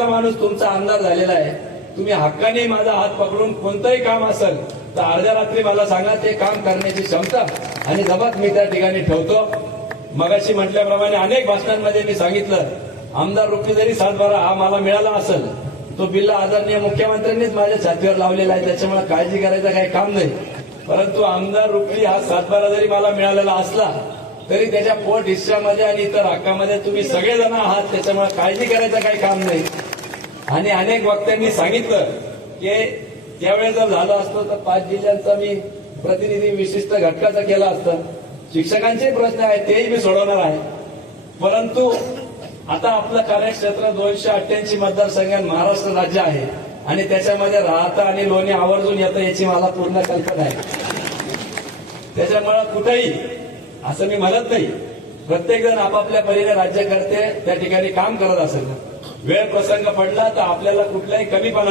माणूस तुमचा आमदार झालेला आहे, तुम्ही हक्काने माझा हात पकडून कोणतंही काम असेल तर अर्ध्या रात्री मला सांगा, ते काम करण्याची क्षमता आणि जबाब मी त्या ठिकाणी ठेवतो. मगाशी म्हटल्याप्रमाणे अनेक भाषणांमध्ये मी सांगितलं, आमदार रुपये जरी 7/12 हा मला मिळाला असेल, तो बिल्ला आदरणीय मुख्यमंत्र्यांनीच माझ्या छातीवर लावलेला आहे, त्याच्यामुळे काळजी करायचं काही काम नाही. परंतु आमदार रुपये हा 7/12 जरी मला मिळालेला असला तरी त्याच्या पोट हिस्सामध्ये आणि इतर हक्कामध्ये तुम्ही सगळेजण आहात, त्याच्यामुळे काळजी करायचं काही काम नाही. आणि अनेक वक्त्यांनी सांगितलं की त्यावेळेस जर झालं असतं तर 5 जिल्ह्यांचा मी प्रतिनिधी विशिष्ट घटकाचा केला असता. शिक्षकांचे प्रश्न आहेत तेही मी सोडवणार आहे. परंतु आता आपलं कार्यक्षेत्र 288 मतदारसंघात महाराष्ट्र राज्य आहे आणि त्याच्यामध्ये राहता आणि लोणी आवर्जून येतं याची मला पूर्ण कल्पना आहे. त्याच्यामुळे कुठेही असं मी म्हणत नाही, प्रत्येक जण आपापल्या परीने राज्य करते, त्या ठिकाणी काम करत असेल. वेळ प्रसंग पडला तर आपल्याला कुठलाही कमीपणा